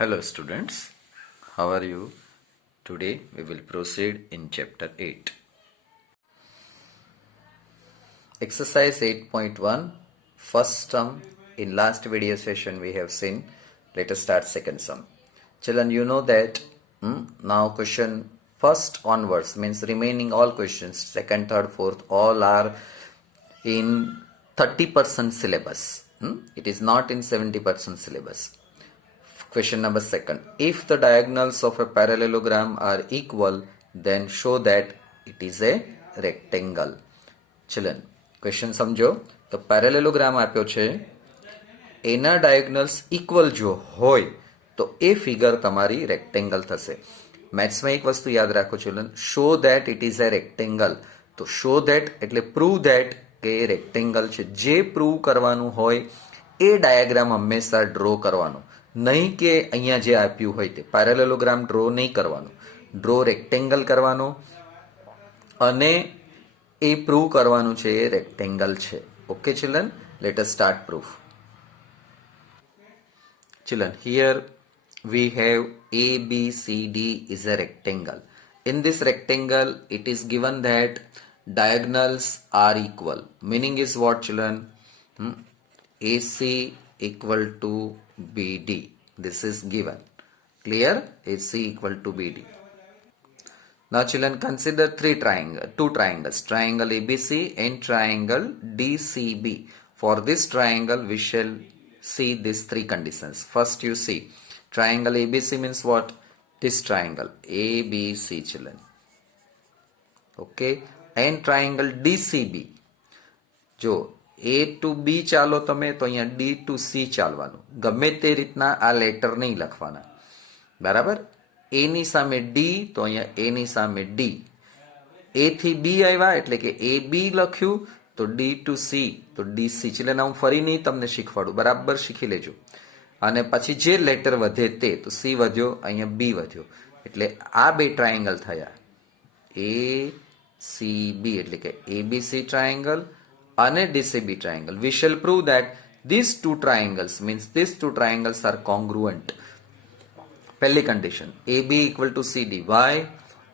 Hello students, how are you? Today we will proceed in chapter 8. Exercise 8.1, first sum. In last video session we have seen. Let us start second sum. Children, you know that now question first onwards means remaining all questions, second, third, fourth, all are in 30% syllabus. It is not in 70% syllabus. Question number second. If the diagonals of a parallelogram are equal, then show that it is a rectangle. Children, question સમજો તો parallelogram આપ્યો છે એના ડાયગનલ્સ equal જો હોય તો એ figure તમારી rectangle થશે. મેથ્સમાં એક વસ્તુ યાદ રાખો children, show that it is a rectangle. તો શો ધેટ એટલે પ્રૂવ ધેટ કે એ રેક્ટેંગલ છે. જે પ્રૂવ કરવાનું હોય એ ડાયાગ્રામ હંમેશા ડ્રો કરવાનો, નહીં કે અહીંયા જે આપ્યું હોય તે પેરેલેલોગ્રામ ડ્રો નહીં કરવાનો. ડ્રો રેક્ટેંગલ કરવાનો અને એ પ્રૂવ કરવાનું છે એ રેક્ટેંગલ છે. Okay children, let us start proof. Children, here we have ABCD is a rectangle. In this rectangle, it is given that diagonals are equal. Meaning is what, children? AC equal to BD. This is given. Clear? AC equal to BD. Now, children, consider two triangles. Triangle ABC and triangle DCB. For this triangle, we shall see these three conditions. First, you see triangle ABC means what? This triangle ABC, children. Okay, and triangle DCB. જો A to B ચાલો તમે તો અહીંયા D to C ચાલવાનું. ગમે તે રીતના આ લેટર નહીં લખવાના. બરાબર? A ની સામે D તો અહીંયા A ની સામે D. A થી B આવ્યા એટલે કે AB લખ્યું તો D to C તો DC. એટલે હું ફરી નહીં તમને શીખવાડું, બરાબર શીખી લેજો. અને પછી જે લેટર વધે તે તો C વધ્યો, અહીંયા B વધ્યો, એટલે આ બે ટ્રાયેંગલ થયા ACB એટલે કે ABC triangle અને DCB triangle. We shall prove that these two triangles means these two triangles are congruent. પહેલી condition, AB equal to CD. Why?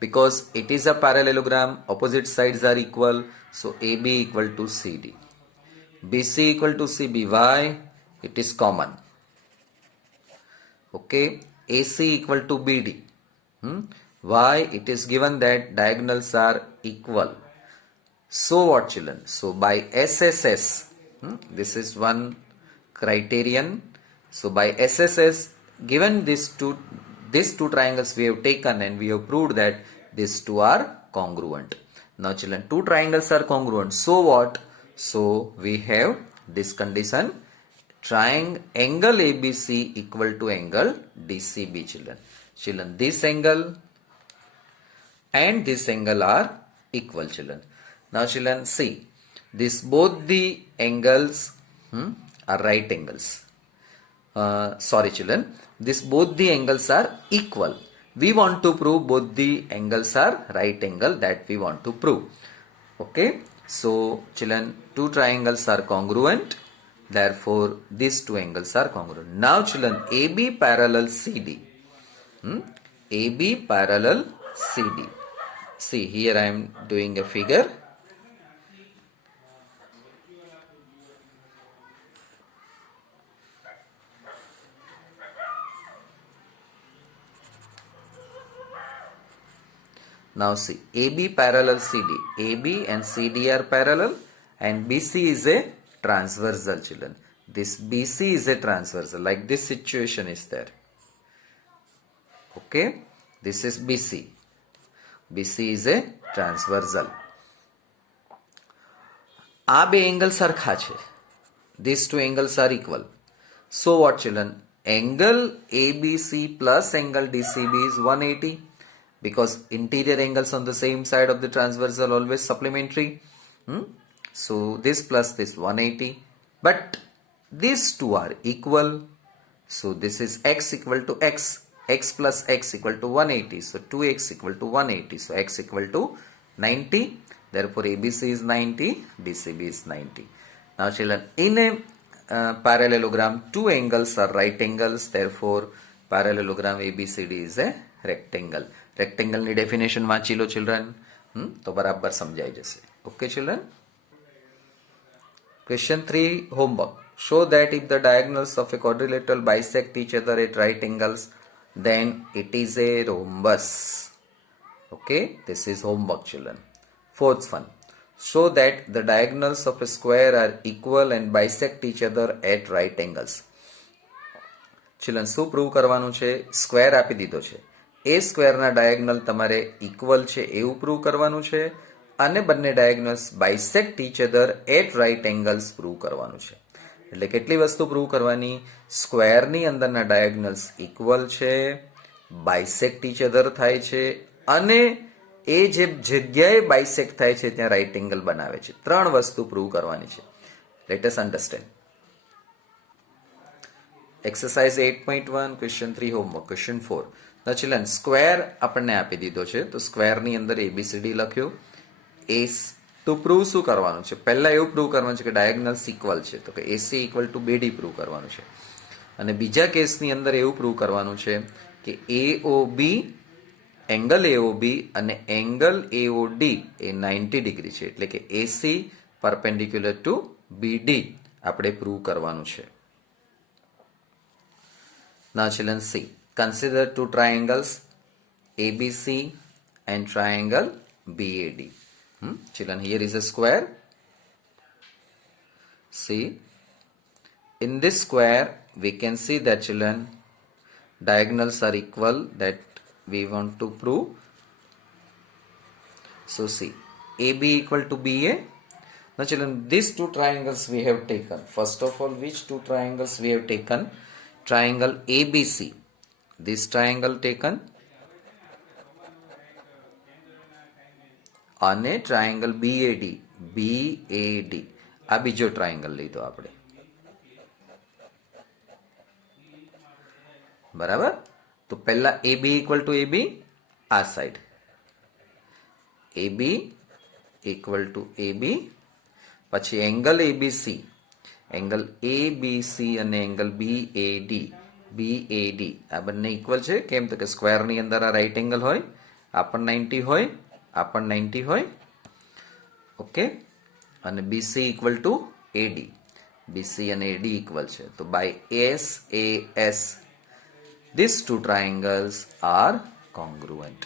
Because it is a parallelogram, opposite sides are equal, so AB equal to CD. BC equal to CB. Why? It is common. Okay. AC equal to BD. Why? It is given that diagonals are equal. So what, children? So by SSS, this is one criterion. So by SSS, given these two triangles we have taken and we have proved that these two are congruent. Now children, two triangles are congruent. So what? So we have this condition, angle ABC equal to angle DCB, children. Children, this angle and this angle are equal, children. Now children, see, this both the angles are right angles. Sorry children, this both the angles are equal. We want to prove both the angles are right angle, that we want to prove. Okay, so children, two triangles are congruent, therefore these two angles are congruent. Now children, AB parallel CD. AB parallel CD. See, here I am doing a figure. Now see, AB parallel CD. AB and CD are parallel and BC is a transversal, children. This BC is a transversal, like this situation is there. Okay, this is BC. BC is a transversal. આ બે angle સરખા છે. These two angles are equal. So what, children? Angle ABC plus angle DCB is 180. Because interior angles on the same side of the transversal always supplementary. So this plus this 180. But these two are equal. So this is x equal to x. X plus x equal to 180. So 2x equal to 180. So x equal to 90. Therefore ABC is 90. DCB is 90. Now children, in a parallelogram, two angles are right angles. Therefore parallelogram ABCD is a rectangle. રેક્ટેંગલની definition વાંચી લો children, તો બરાબર સમજાઈ જશે. Okay children. Question 3 homework. Show that if the diagonals of a quadrilateral bisect each other at right angles, then it is a rhombus. Okay, this is homework children. Fourth one. Show that the diagonals of a square are equal and bisect each other at right angles. Children શું prove કરવાનું છે? Square આપી દીધો છે, એ સ્ક્વેરના ડાયગનલ તમારે equal છે એવું prove કરવાનું છે, અને બંને diagonals bisect each other at right angles prove કરવાનું છે. એટલે કેટલી વસ્તુ પ્રૂવ કરવાની? સ્ક્વેરની અંદરના ડાયગનલ્સ ઇક્વલ છે, બાયસેક્ટ ઈચ અધર થાય છે, અને એ જે જગ્યાએ બાયસેક્ટ થાય છે ત્યાં રાઇટ એંગલ બનાવે છે. 3 વસ્તુ પ્રૂવ કરવાની છે. Let us understand. Exercise 8.1 question 3 homework. Question 4. The children square આપણને આપી દીધો છે, તો સ્ક્વેરની અંદર ABCD લખ્યું. તો પ્રૂવ શું કરવાનું છે? પહેલા એવું પ્રૂવ કરવાનું છે કે ડાયગનલ્સ ઇક્વલ છે, તો કે AC equal to BD prove કરવાનું છે. અને બીજા કેસની અંદર એવું પ્રૂવ કરવાનું છે કે AOB, એંગલ AOB અને એંગલ AOD એ 90 ડિગ્રી છે, એટલે કે AC પરપેન્ડિક્યુલર ટુ BD આપણે પ્રૂવ કરવાનું છે. Now children see, consider two triangles ABC and triangle BAD. Children, here is a square. See, in this square we can see that children diagonals are equal, that we want to prove. So see, AB equal to BA. Now children, these two triangles we have taken. First of all, which two triangles we have taken? Triangle ABC. This triangle taken, અને triangle BAD. આ બીજો triangle લીધો આપણે, બરાબર. તો પહેલા AB equal to AB આ side, AB equal to AB, પછી એંગલ ABC, એંગલ ABC અને એંગલ BAD આ બંને ઇક્વલ છે. કેમ? તો કે સ્ક્વેરની અંદર આ રાઈટ એંગલ હોય, આ પણ 90 હોય, આ પણ 90 હોય. ઓકે. અને BC equal to AD, BC અને AD ઇક્વલ છે. તો by SAS these two triangles are congruent.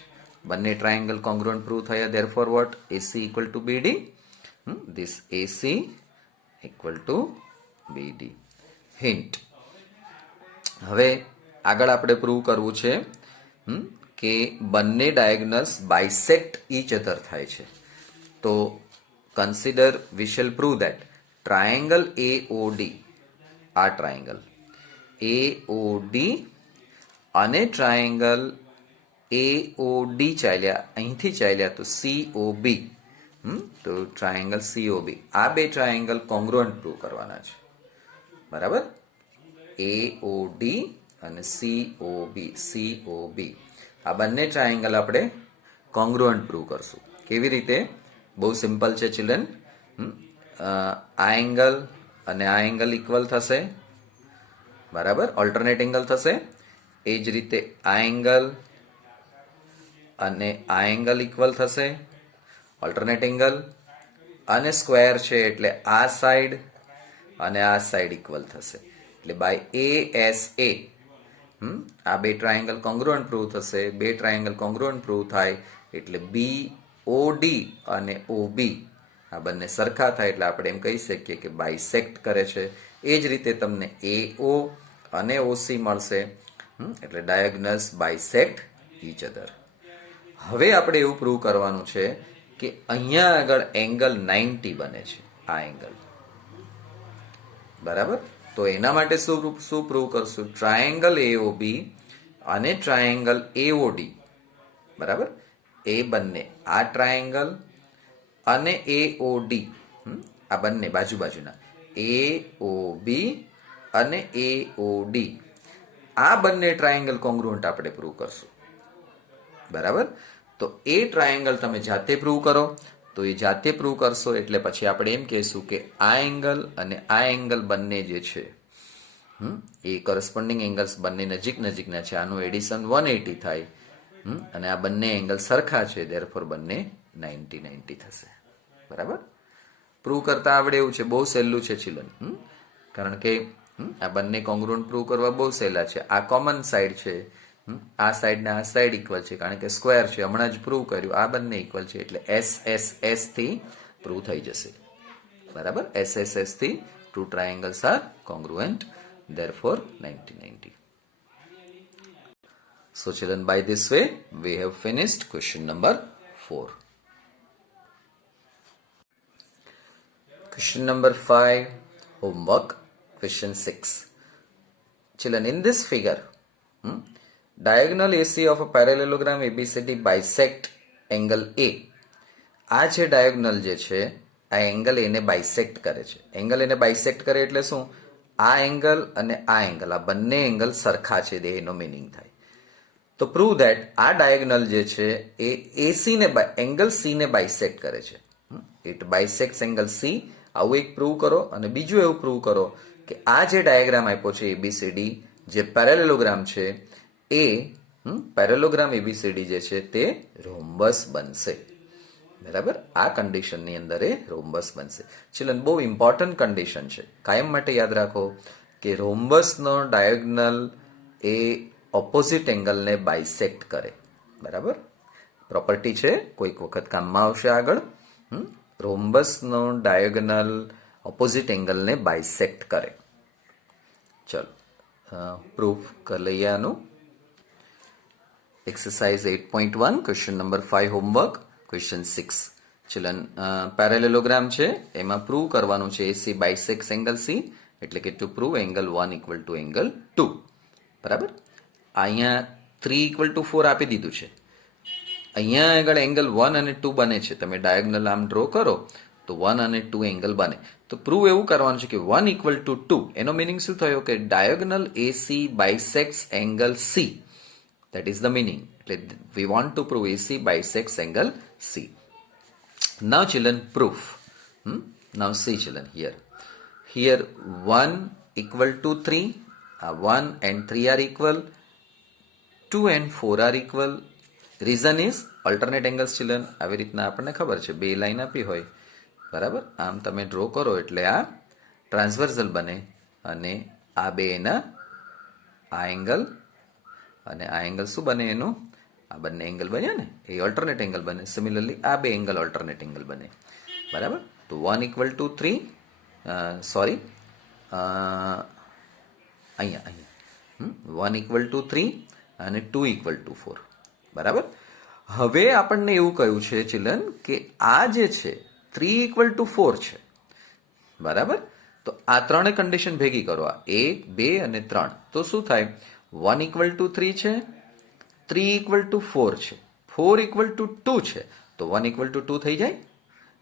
બંને ટ્રાયંગલ કોંગ્રુઅન્ટ પ્રૂવ થયા. therefore what? AC equal to BD. This AC equal to BD. Hint. હવે આગળ આપણે પ્રૂવ કરવું છે કે બંને ડાયગનલ્સ બાયસેક્ટ ઈચ અધર થાય છે. તો consider, we shall prove that triangle AOD, આ ટ્રાયંગલ AOD અને ટ્રાયંગલ AOD ચાલ્યા, અહીંથી ચાલ્યા તો COB, તો ટ્રાયંગલ COB, આ બે ટ્રાયંગલ કોંગ્રુઅન્ટ પ્રૂવ કરવાના છે, બરાબર. AOD અને COB આ બંને ટ્રાયંગલ આપણે કોંગ્રુઅન્ટ પ્રૂવ કરશું. કેવી રીતે? બહુ સિમ્પલ છે ચિલ્ડ્રન. આ એંગલ અને આ એંગલ ઇક્વલ થશે, બરાબર, ઓલ્ટરનેટ એંગલ થશે. એ જ રીતે આ એંગલ અને આ એંગલ ઇક્વલ થશે, ઓલ્ટરનેટ એંગલ. અને સ્ક્વેર છે એટલે આ સાઈડ અને આ સાઈડ ઇક્વલ થશે. એટલે બાય ASA આ બે ટ્રાયંગલ કોંગ્રુઅન્ટ પ્રૂવ થશે. બે ટ્રાયંગલ કોંગ્રુઅન્ટ પ્રૂવ થાય એટલે BOD અને OB આ બંને સરખા થાય, એટલે આપણે એમ કહી શકીએ કે બાયસેક્ટ કરે છે. એ જ રીતે તમને AO અને OC મળશે, એટલે ડાયગનલ્સ બાયસેક્ટ ઈચ અધર. હવે આપણે એવું પ્રૂવ કરવાનું છે કે અહીંયા આગળ એંગલ 90 બને છે, આ એંગલ, બરાબર. તો એના માટે શું પ્રૂવ કરશું? ટ્રાયંગલ AOB અને ટ્રાયંગલ AOD, બરાબર, એ બંને આ ટ્રાયંગલ અને AOD આ બંને બાજુના AOB અને AOD આ બંને ટ્રાયંગલ કોંગ્રુઅન્ટ આપણે પ્રૂવ કરશું, બરાબર. તો એ ટ્રાયંગલ તમે જાતે પ્રૂવ કરો. તો એ જાતે પ્રૂવ કરશો એટલે પછી આપણે એમ કહેશું કે આ એંગલ અને આ એંગલ બંને જે છે એ કરસ્પોન્ડિંગ એંગલ્સ બંને નજીક નજીકના છે, આનું એડિશન 180 થાય અને આ બંને એંગલ સરખા છે, ધેરફોર બંને 90 થશે. બરાબર, પ્રૂવ કરતા આવડે એવું છે, બહુ સહેલું છે ચિલ્ડ્રન. કારણ કે આ બંને કોંગ્રુઅન્ટ પ્રૂવ કરવા બહુ સહેલા છે. આ કોમન સાઈડ છે, આ સાઈડ ને આ સાઈડ ઇક્વલ છે, કારણ કે સ્ક્વેર છે, હમણાં જ પ્રૂવ કર્યું. આ બંને ઇક્વલ છે એટલે SSS થી પ્રૂવ થઈ જશે. બરાબર, SSS થી two triangles are congruent, therefore 90. So children, by this way we have finished question number 4. Question number 5, homework, question 6. Children, in this figure, diagonal AC of a parallelogram ABCD bisect angle A. આ છે diagonal જે છે, આ angle એને bisect કરે છે. Angle એને bisect કરે એટલે શું? આ એંગલ અને આ એંગલ, આ બંને એંગલ સરખા છે, એનો મિનિંગ થાય. તો પ્રૂવ ધેટ આ ડાયગોનલ જે છે એ એસી ને એંગલ સી ને બાયસેક્ટ કરે છે. It bisects angle C. આવું એક પ્રૂવ કરો. અને બીજું એવું પ્રૂવ કરો કે આ જે ડાયાગ્રામ આપ્યો છે એબીસીડી, જે પેરેલેલોગ્રામ છે, એ પેરેલોગ્રામ એબીસીડી જે છે તે રોમ્બસ બનશે. બરાબર, આ કન્ડિશનની અંદર એ રોમ્બસ બનશે. ચિલ્ડ્રન, બહુ ઇમ્પોર્ટન્ટ કન્ડિશન છે, કાયમ માટે યાદ રાખો કે રોમ્બસનો ડાયગોનલ એ ઓપોઝિટ એંગલને બાયસેક્ટ કરે. બરાબર, પ્રોપર્ટી છે, કોઈક વખત કામમાં આવશે આગળ. રોમ્બસનો ડાયગોનલ ઓપોઝિટ એંગલને બાયસેક્ટ કરે. ચલો પ્રૂફ કરી લઈએ આનું. Exercise 8.1, question number 5, homework, question 6. Children, parallelogram છે, એમાં પ્રૂવ કરવાનું છે એસી બાયસેક્ટ્સ એંગલ સી, એટલે કે two prove angle 1 equal to angle 2. બરાબર, અહીંયા 3 ઇક્વલ ટુ 4 આપી દીધું છે. અહીંયા આગળ એંગલ 1 અને 2 બને છે. તમે ડાયગોનલ આમ ડ્રો કરો તો 1 અને 2 એંગલ બને. તો પ્રૂવ એવું કરવાનું છે કે 1 ઇક્વલ ટુ 2, એનો મિનિંગ શું થયો કે diagonal AC bisects angle C. That is the meaning. We want to prove AC bisects angle C. Now children, proof. Now see children here. Here 1 equal to 3. 1 and 3 are equal. 2 and 4 are equal. Reason is alternate angles children. આવી રીતના આપણને ખબર છે, બે line આપી હોય, બરાબર, આમ તમે ડ્રો કરો એટલે આ ટ્રાન્સવર્સલ બને, અને આ બે એના આ એંગલ અને આ એંગલ શું બને એનું? આ બંને એંગલ બન્યા ને, એ ઓલ્ટરનેટ એંગલ બને. સિમિલરલી આ બે એંગલ ઓલ્ટરનેટ એંગલ બને. બરાબર, તો 1 ઇક્વલ ટુ 3, સોરી, અહીંયા 1 ઇક્વલ ટુ 3 અને 2 ઇક્વલ ટુ 4. બરાબર, હવે આપણને એવું કહ્યું છે ચિલ્ડ્રન કે આ જે છે 3 ઇક્વલ ટુ 4 છે. બરાબર, તો આ ત્રણે કન્ડિશન ભેગી કરો, આ 1, 2 અને 3. તો શું થાય? 1 ઇક્વલ ટુ 3 છે, 3 ઇક્વલ ટુ 4 છે, 4 ઇક્વલ ટુ 2 છે, તો 1 ઇક્વલ ટુ 2 થઈ જાય.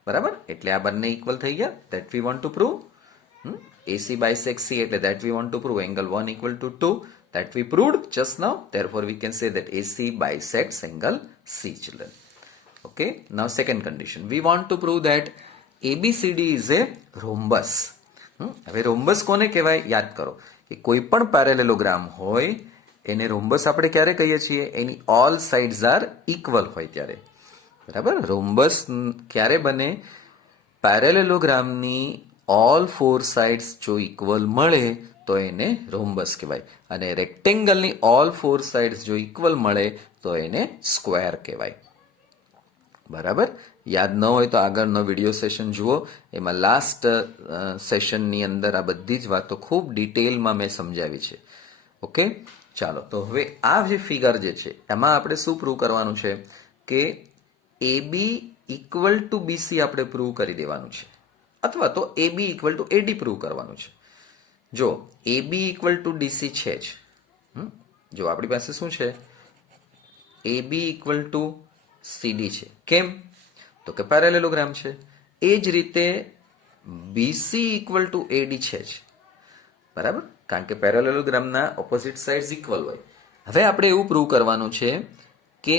બરાબર, એટલે આ બંને ઇક્વલ થઈ ગયા. That we want to prove. AC bisects C, એટલે that we want to prove angle 1 equal to 2. That we proved just now. Therefore, we can say that AC bisects angle C, children. Okay. Now, second condition. We want to prove that ABCD is a rhombus. હવે rhombus કોને કહેવાય? યાદ કરો કે કોઈ પણ parallelogram હોય એને રોમ્બસ આપણે ક્યારે કહીએ છીએ? એની ઓલ સાઇડ્સ આર ઇક્વલ હોય ત્યારે. બરાબર, રોમ્બસ ક્યારે બને? પેરેલેલોગ્રામની ઓલ 4 સાઇડ્સ જો ઇક્વલ મળે તો એને રોમ્બસ કહેવાય, અને રેક્ટેંગલની ઓલ 4 સાઇડ્સ જો ઇક્વલ મળે તો એને સ્ક્વેર કહેવાય. બરાબર, યાદ ન હોય તો આગળનો વિડીયો સેશન જુઓ, એમાં લાસ્ટ સેશનની અંદર આ બધી જ વાતો ખૂબ ડિટેલમાં મેં સમજાવી છે. ઓકે, ચાલો તો હવે આ જે ફિગર જે છે એમાં આપણે શું પ્રૂવ કરવાનું છે કે AB ઇક્વલ ટુ BC આપણે પ્રૂવ કરી દેવાનું છે, અથવા તો AB equal to AD prove કરવાનું છે. જો AB ઇક્વલ ટુ DC છે જ, જો આપણી પાસે શું છે? AB ઇક્વલ ટુ CD છે. કેમ? તો કે પેરેલેલોગ્રામ છે. એ જ રીતે BC ઇક્વલ ટુ AD છે જ. બરાબર, કારણ કે પેરેલેલોગ્રામના ઓપોઝિટ સાઇડ્સ ઇક્વલ હોય. હવે આપણે એવું પ્રૂવ કરવાનું છે કે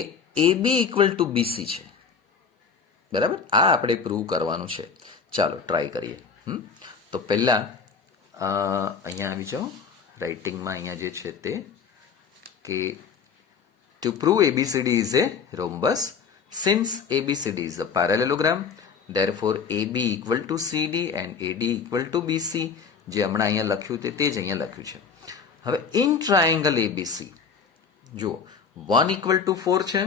AB ઇક્વલ ટુ BC છે. બરાબર, આ આપણે પ્રૂવ કરવાનું છે. ચાલો ટ્રાય કરીએ. તો પહેલા અહીંયા આવી જાઓ. રાઇટિંગમાં અહીંયા જે છે તે કે to prove ABCD is a rhombus, since ABCD is a parallelogram, therefore AB equal to CD and AD equal to BC. જે હમણાં અહીંયા લખ્યું તે જ અહીંયા લખ્યું છે. હવે ઇન ટ્રાયેંગલ ABC જુઓ 1 ઇક્વલ ટુ 4 છે.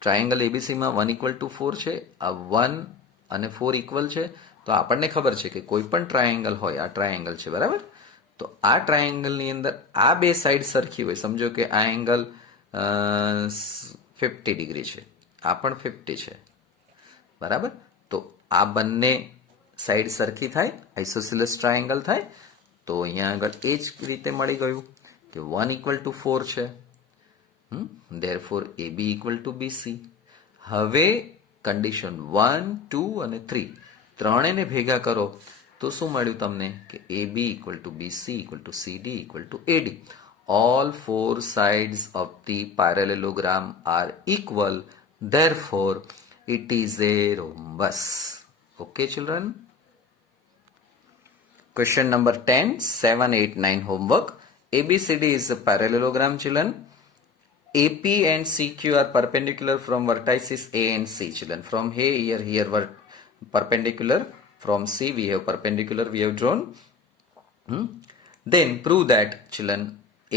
ટ્રાયેંગલ એબીસીમાં 1 ઇક્વલ ટુ 4 છે. આ 1 અને 4 ઇક્વલ છે. તો આપણને ખબર છે કે કોઈ પણ ટ્રાયેંગલ હોય, આ ટ્રાયેંગલ છે બરાબર, તો આ ટ્રાયેંગલની અંદર આ બે સાઈડ સરખી હોય. સમજો કે આ એંગલ 50 ડિગ્રી છે, આ પણ 50 છે બરાબર. તો આ બંને સાઈડ સરખી થાય, આઇસોસીલસ ટ્રાયેંગલ થાય. તો અહીંયા આગળ એ જ રીતે મળી ગયું કે 1 ઇક્વલ ટુ 4 છે. therefore AB equal to BC. હવે કન્ડિશન 1, 2 અને 3 ત્રણેયને ભેગા કરો તો શું મળ્યું તમને કે AB equal to BC equal to CD equal to AD. All four sides of the parallelogram are equal, therefore it is a rhombus. Okay children? Question number 10, 7, 8, 9 homework. ABCD is a parallelogram children. AP and CQ are perpendicular from vertices A and C children. From here perpendicular. From C we have perpendicular we have drawn. Then prove that children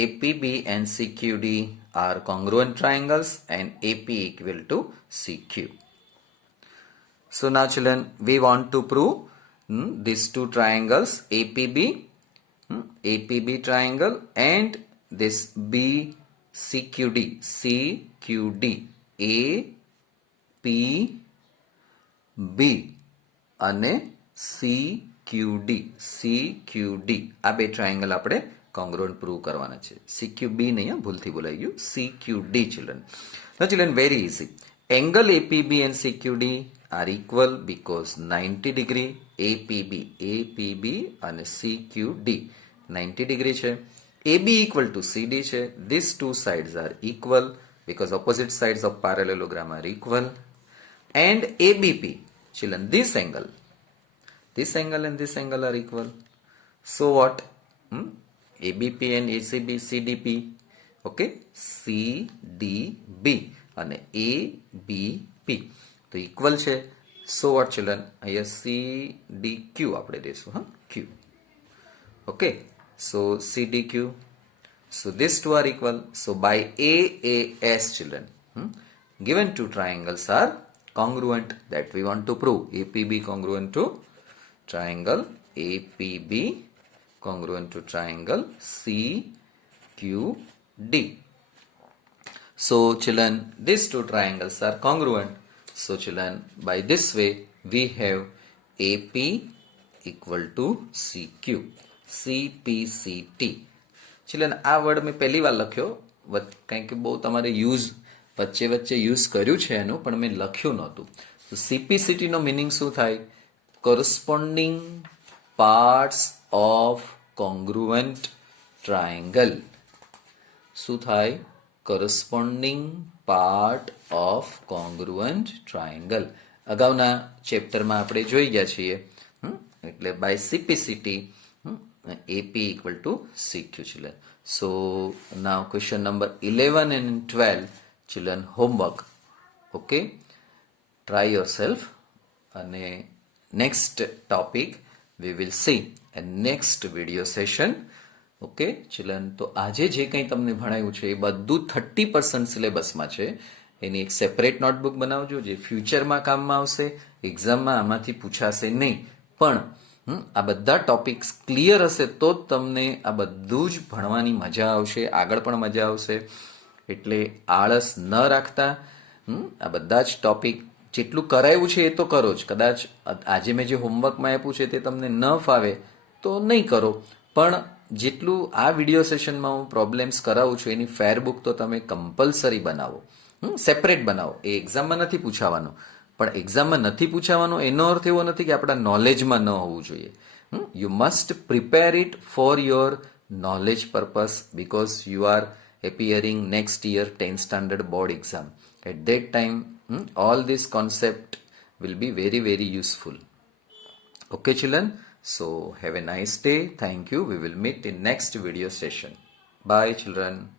APB and CQD are congruent triangles and AP equal to CQ. So now children we want to prove these two triangles APB triangle and this CQD APB અને CQD આ બે triangle આપણે કોંગ્રુઅન્ટ prove કરવાના છે. CQB નહીં, ભૂલથી બોલાઈ ગયું, CQD children. Now children very easy. Angle APB and CQD are equal because 90 degree APB અને CQD 90 degree છે. AB equal to CD છે. These two sides are equal because opposite sides of parallelogram are equal. And ABP children, this angle and this angle are equal. So what? ABP and ACB, CDP. Okay? CDB અને ABP તો equal છે. So what children? અહીંયા CDQ આપણે દેશું, Q. Okay? So CDQ. So these two are equal. So by AAS children, given two triangles are congruent, that we want to prove. APB congruent to triangle APB congruent to triangle CQD. So children these two triangles are congruent. So children by this way we have AP equal to CQ. CPCT. Children આ word મેં પહેલી વાર લખ્યો, કારણ કે બહુ તમારે વચ્ચે યુઝ કર્યું છે એનું, પણ મેં લખ્યું નહોતું. તો CPCT નો મિનિંગ શું થાય? Corresponding parts of congruent triangle. શું થાય? Corresponding part of congruent triangle. અગાઉના ચેપ્ટરમાં આપણે જોઈ ગયા છીએ. એટલે by CPCT AP equal to CQ children. So now question number 11 and 12 children homework. Okay, try yourself and next topic we will see in next video session. Okay children, તો આજે જે કંઈ તમને ભણાવ્યું છે એ બધું 30% સિલેબસમાં છે. એની એક સેપરેટ નોટબુક બનાવજો જે ફ્યુચરમાં કામમાં આવશે. એક્ઝામમાં આમાંથી પૂછાશે નહીં, પણ આ બધા ટોપિક્સ ક્લિયર હશે તો જ તમને આ બધું જ ભણવાની મજા આવશે, આગળ પણ મજા આવશે. એટલે આળસ ન રાખતા આ બધા જ ટોપિક જેટલું કરાયું છે એ તો કરો જ. કદાચ આજે મેં જે હોમવર્કમાં આપ્યું છે તે તમને ન ફાવે તો નહીં કરો, પણ જેટલું આ વિડીયો સેશનમાં હું પ્રોબ્લેમ્સ કરાવું છું એની ફેર બુક તો તમે કમ્પલસરી બનાવો, સેપરેટ બનાવો. એ એક્ઝામમાં નથી પૂછાવાનું, પણ એક્ઝામમાં નથી પૂછાવાનો એનો અર્થ એવો નથી કે આપણા નોલેજમાં ન હોવું જોઈએ. You must prepare it for your knowledge purpose because you are appearing next year 10th standard board exam. At that time all this concept will be very very useful. Okay children, So have a nice day. Thank you. We will meet in next video session. Bye children.